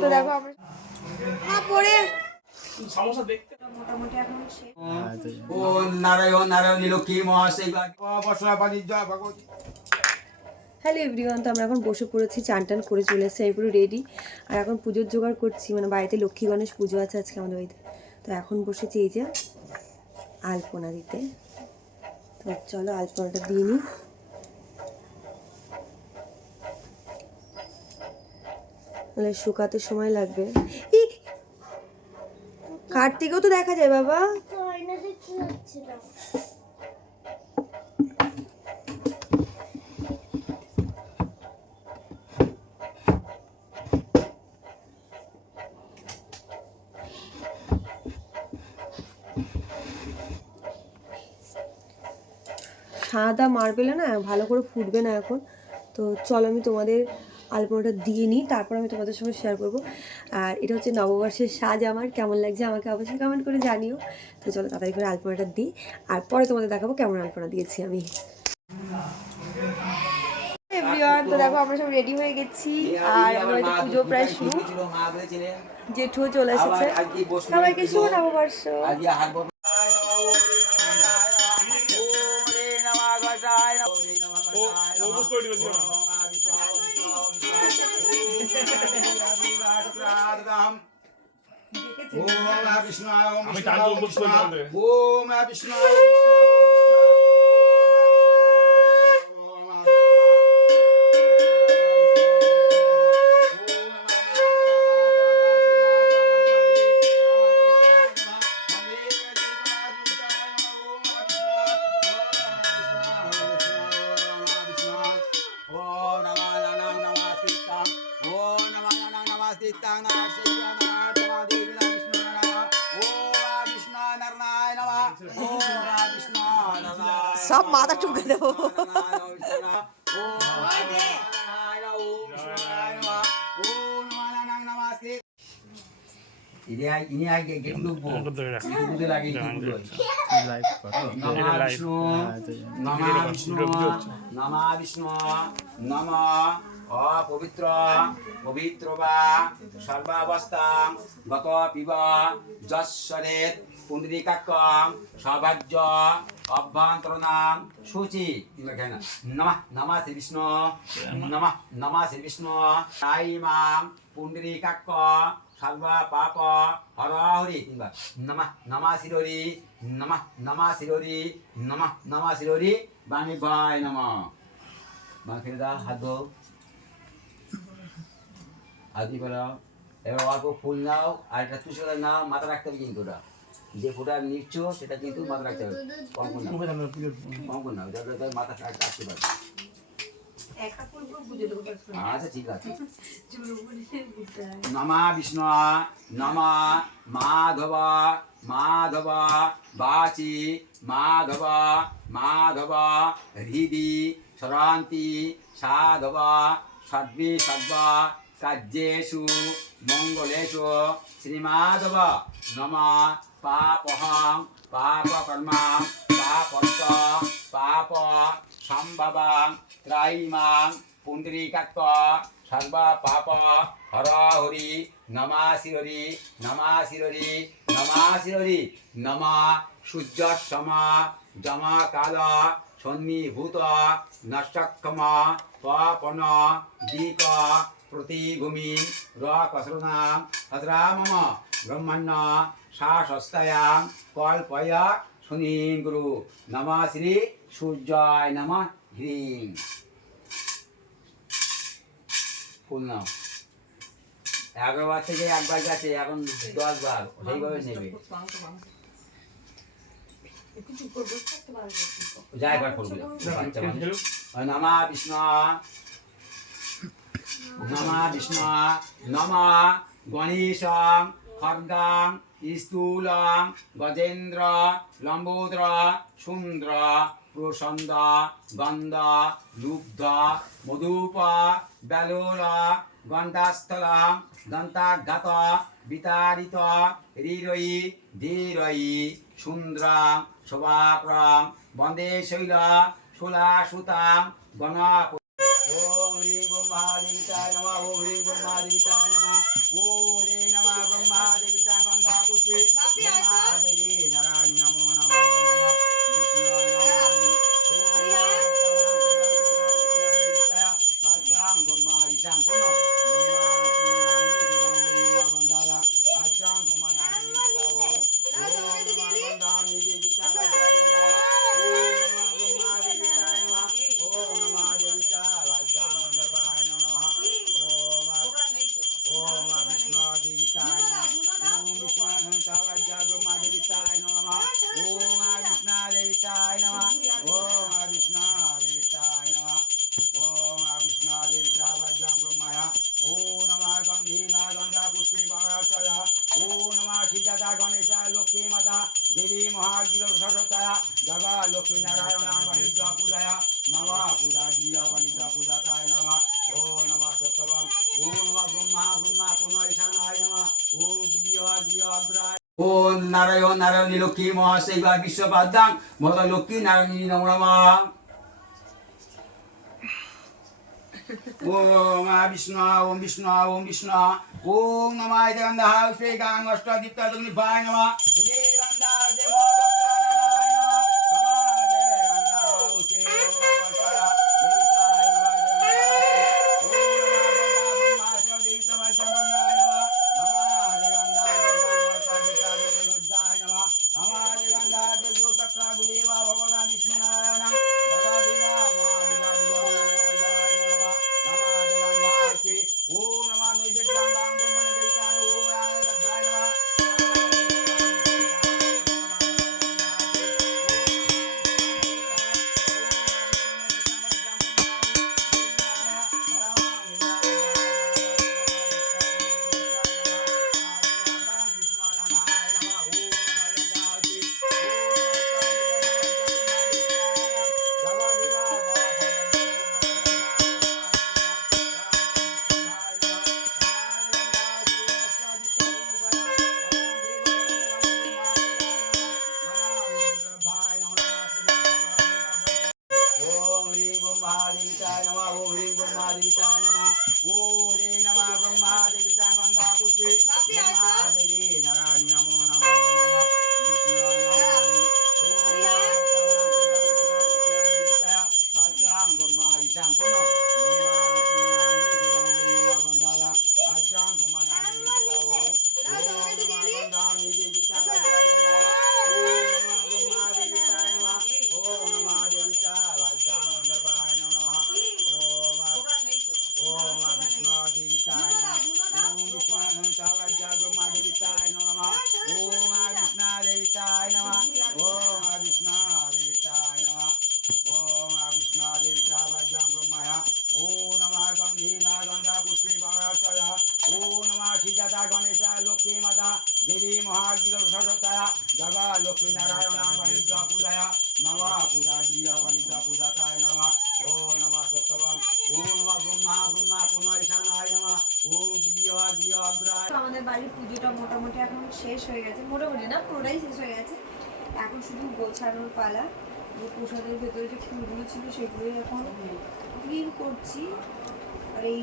তো দেখো আমরা পরে সমস্যা দেখতে মোটামুটি এখন ও নারায়ণ নারায়ণ লক্ষ্মী মহাশয় জয় ভগবতী। হ্যালো এভরিওয়ান, তো আমরা এখন বসে পড়েছি, চান টান করে চলে এসেছি, আমি পুরো রেডি। আর এখন পুজোর জোগাড় করছি, মানে বাড়িতে লক্ষ্মী গণেশ পুজো আছে আজকে আমাদের বাড়িতে। তো এখন বসেছি এই যে আলপনা দিতে। তো চলো আলপনাটা দিয়ে নিই। তাহলে শুকাতে সময় লাগবে। কার থেকেও তো দেখা যায় বাবা। সাদা মার্বেলে না ভালো করে ফুটবে না এখন। তো চলো আমি তোমাদের আলপনাটা দিয়ে নিই, তারপর আমি তোমাদের সঙ্গে শেয়ার করবো। আর এটা হচ্ছে নববর্ষের সাজ, আমার কেমন লাগছে আমাকে অবশ্যই কমেন্ট করে জানিও। তো চলো তাড়াতাড়ি করে আলপনাটা দিই, আর পরে তোমাদের দেখাবো কেমন আলপনা দিয়েছি আমি। এভরিওয়ান, তো দেখো আমরা সব রেডি হয়ে গেছি, আর আমাদের পুজো প্রায় শুরু। জেঠুও চলে এসেছে। সবাইকে শুভ নববর্ষ। সব মাথা টুকে দেবো। অপবিত্র পবিত্র বা সর্বাবস্থাং গত পিব যশ্বরেত পুণ্ডরীকাক্ষং সৌভাগ্য অভ্যন্তরণাং শুচি। নমঃ নমঃ শ্রী বিষ্ণু নমঃ নমঃ শ্রী বিষ্ণু আইমাং পুণ্ডরীকাক্ষ সর্ব পাপ হরহরি। নমঃ নমঃ শিরোরি নমঃ নমঃ শিরোরি নমঃ নমঃ শিরোরি। বাণী ভাই নমঃ। মা ফিরে দাও, হাত ধো, হাতি ফেলাও। এবার অল্প ফুল নাও, আর একটা তুলসী পাতা নাও, মাথা রাখতে হবে কিন্তু। ওটা যে ফোটা নিচ্ছ সেটা কিন্তু মাথা রাখতে হবে। কঙ্কন নাও, কঙ্কন নাও, যাতে মাথা রাখতে পারবে। আচ্ছা ঠিক আছে। নমা বিষ্ণু নমা মাধব মাধব বাচি মাধব মাধব হৃদি সরান্তি সাধব সদ্মি সর্ব কার্যেষু মঙ্গলেষু শ্রীমাধব নমঃ পাপহং পাপকর্মাং পাপস্ত পাপ সম্ভবং ত্রাইমাং পুণ্ডরীকাক্ষ সর্ব পাপ হরহরি নমঃ শিররি নমঃ শিররি নমঃ শিররি। নমঃ সূর্য সম যম কাল সন্নিভূত নষ্টক্ষম পপন দিক প্রতিভূমি রকসৃণাং তত্রা মম ব্রহ্মণ্য শাস্ত্রয়াং কল্পয় শুনিং গুরু। নমঃ শ্রী সূর্যায় নমঃ হ্রিং। ফুল নাও। 11 বার থেকে একবার গেছে, এখন 10 বার সেইভাবে নেবে। যাই বার করবে বাচ্চা মানুষ। নমঃ বিষ্ণু নমঃ বিষ্ণু নমঃ গণেশং খড়্গং স্থূলং গজেন্দ্র লম্বোদর সুন্দ্র প্রসন্দ গন্ধ লুব্ধ মধুপ বেলোল গন্ধাস্থলং দন্তাঘাত বিতাড়িত হৃরয়ী ধীরয়ী সুন্দ্রং শোভাক্রং বন্দে শৈল শূলাসুতাং গণ। ওম হ্রিং ব্রহ্মাদেবিতায় নমঃ ওম হ্রিং ব্রহ্মাদেবিতায় নমঃ ওম রে নমঃ ব্রহ্মাদেবিতায় গন্ধা পুষ্পে ব্রহ্মাদেবী নারায়ণী নমো নমঃ ওম নমঃ বিষ্ণু ভাজ্যাং ব্রহ্মা ঈশান কোন ব্রহ্মা বিষ্ণু নারায়ণী নমঃ গন্ধালা ভাজ্যাং ব্রহ্মা নারায়ণী ওম নমঃ গন্ধাং নিদিতায় নমঃ Devitai Namah. Om Vishnu Devitai Namah. Om Vishnu Devitai Namah. Om Vishnu Devitai Vajjang Brahmaya. Om Namah Gandhina Gandha Pushpi Bhagataya. Om Namah Sijata Ganesha Lokhi Mata. Devi Mahagiro Saraswataya. Jaga Lokhi Narayana Vanidya Pujaya. Namah Pujagriya Vanidya Pujataya Namah. Om Namah Sattvam. Om Namah Brahma Brahma Punaisanaya Namah. Om Diya Diya Draya. ওম নারায়ণ নারায়ণী লক্ষ্মী মহাশৈবা বিশ্বপাদ্যাং মদ লক্ষ্মী নারায়ণী নমো নমঃ ওম বিষ্ণু ওম বিষ্ণু ওম বিষ্ণু ওম নমায় গন্ধা শ্রী গাং অষ্টাদিত্য দুনিভায় নমঃ রে গন্ধা দেব Brahmadevitai Namah Om Hring Brahmadevitai Namah Om Re Namah Brahmadevitai Gandha Pushpe Brahmadevi Narayani Namo Namah Om Namah Vishnu Narayani Om Bhadrang Brahma Ishan Kono Brahma Vishnu Narayani Namah Gandhala Bhadrang Brahma Narayani Om Namah Gandhang Nidhitai Namah Om Brahmadevitai Namah Om Namah Devitai Bhadrang Om Vishnu Devitai Om Vishnu Devitai Brahma Devitai Namah Om Vishnu Devitai Namah Om Vishnu Devitai Namah Om Vishnu Devitai Vajjang Brahmaya Om Namah Gandhina Gandha Pushpi Bhagataya Om Namah Sijata Ganesha Lokhi Mata Devi Mahagiro Saraswataya Jaga Lokhi Narayana Vanidya Pujaya Namah Pujagriya Vanidya Pujataya Namah Om Namah Sattvam Om Namah Brahma Brahma Punaisanaya Namah Om Diya Diya Draya আমাদের বাড়ির পুজোটা মোটামুটি এখন শেষ হয়ে গেছে, মোটামুটি না পুরোটাই শেষ হয়ে গেছে। এখন শুধু গোছানোর পালা। প্রসাদের ভেতরে যে ফুলগুলো ছিল সেগুলোই এখন ক্লিন করছি। আর এই